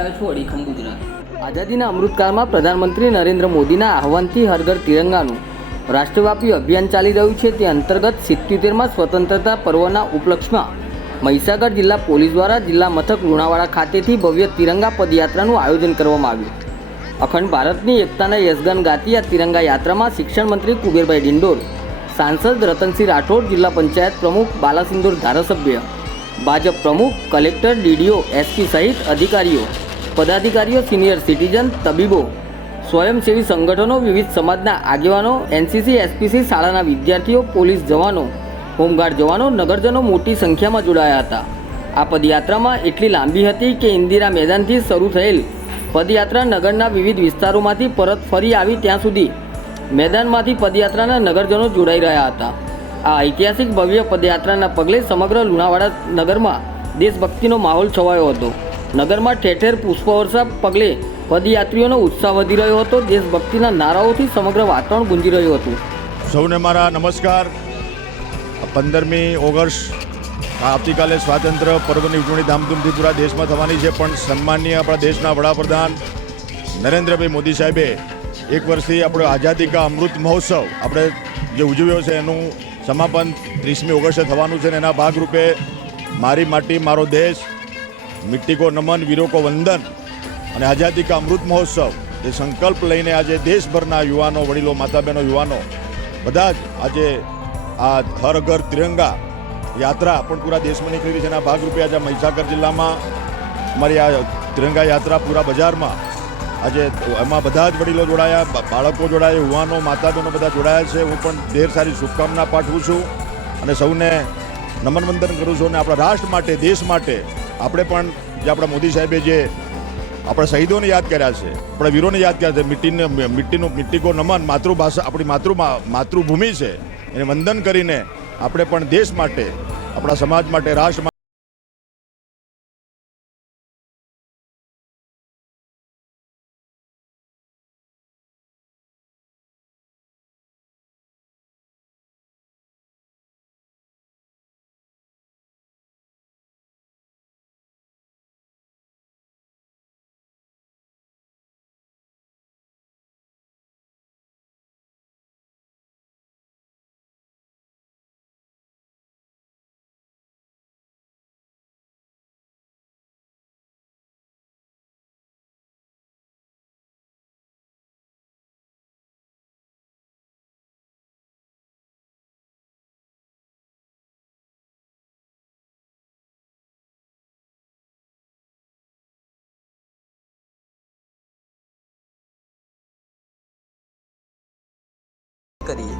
રહ્યા છો અડીખમ ગુજરાત. આઝાદીના અમૃતકાળમાં પ્રધાનમંત્રી નરેન્દ્ર મોદીના આહવાનથી હરઘર તિરંગાનું રાષ્ટ્રવ્યાપી અભિયાન ચાલી રહ્યું છે. તે અંતર્ગત સિત્યોતેરમાં સ્વતંત્રતા પર્વના ઉપલક્ષમાં મહીસાગર જિલ્લા પોલીસ દ્વારા જિલ્લા મથક લુણાવાડા ખાતેથી ભવ્ય તિરંગા પદયાત્રાનું આયોજન કરવામાં આવ્યું. અખંડ ભારતની એકતાના યશગાન ગાતી આ તિરંગા યાત્રામાં શિક્ષણ મંત્રી કુબેરભાઈ ડિંડોર, સાંસદ રતનસિંહ રાઠોડ, જિલ્લા પંચાયત પ્રમુખ બાલાસિંદોર ધારાસભ્ય, ભાજપ પ્રમુખ, કલેક્ટર, ડીડીઓ, એસપી સહિત અધિકારીઓ પદાધિકારીઓ સિનિયર સિટીઝન તબીબો, સ્વયંસેવી સંગઠનો, વિવિધ સમાજના આગેવાનો એનસીસી એસપીસી શાળાના વિદ્યાર્થીઓ, પોલીસ જવાનો, હોમગાર્ડ જવાનો, નગરજનો મોટી સંખ્યામાં જોડાયા હતા. આ પદયાત્રામાં એટલી લાંબી હતી કે ઇન્દિરા મેદાનથી શરૂ થયેલ પદયાત્રા નગરના વિવિધ વિસ્તારોમાંથી પરત ફરી આવી ત્યાં સુધી મેદાનમાંથી પદયાત્રાના નગરજનો જોડાઈ રહ્યા હતા. આ ઐતિહાસિક ભવ્ય પદયાત્રાના પગલે સમગ્ર લુણાવાડા નગરમાં દેશભક્તિનો માહોલ છવાયો હતો. નગરમાં ઠેર ઠેર પુષ્પવર્ષા પગલે પદયાત્રીઓનો ઉત્સાહ વધી રહ્યો હતો. દેશભક્તિના નારાઓથી સમગ્ર વાતાવરણ ગુંજી રહ્યું હતું. સૌને મારા નમસ્કાર. પંદરમી ઓગસ્ટ આવતીકાલે સ્વાતંત્ર્ય પર્વની ઉજવણી ધામધૂમથી પૂરા દેશમાં થવાની છે, પણ સન્માનીય આપણા દેશના વડાપ્રધાન નરેન્દ્રભાઈ મોદી સાહેબે એક વર્ષથી આપણો આઝાદી કા અમૃત મહોત્સવ આપણે જે ઉજવ્યો છે, એનું સમાપન ત્રીસમી ઓગસ્ટે થવાનું છે અને એના ભાગરૂપે મારી માટી, મારો દેશ મિટ્ટી કો નમન વીરો કો વંદન અને આઝાદી કા અમૃત મહોત્સવ એ સંકલ્પ લઈને આજે દેશભરના યુવાનો, વડીલો માતા બહેનો યુવાનો બધા જ આજે આ હર ઘર તિરંગા યાત્રા પણ પૂરા દેશમાં નીકળી રહી છે. એના ભાગરૂપે આજે મહીસાગર જિલ્લામાં અમારી આ તિરંગા યાત્રા પૂરા બજારમાં આજે એમાં બધા જ વડીલો જોડાયા બાળકો જોડાયા, યુવાનો માતા બહેનો બધા જોડાયા છે. હું પણ ઢેર સારી શુભકામના પાઠવું છું અને સૌને નમન વંદન કરું છું અને આપણા રાષ્ટ્ર માટે, દેશ માટે આપણે પણ જે આપણા મોદી સાહેબે જે આપણા શહીદોને યાદ કર્યા છે, આપણા વીરોને યાદ કર્યા છે મિટ્ટીને મિટ્ટીનું મિટ્ટી કો નમન માતૃભાષા, આપણી માતૃ માતૃભૂમિ છે. એને વંદન કરીને આપણે પણ દેશ માટે, આપણા સમાજ માટે, રાષ્ટ્ર માટે કરીએ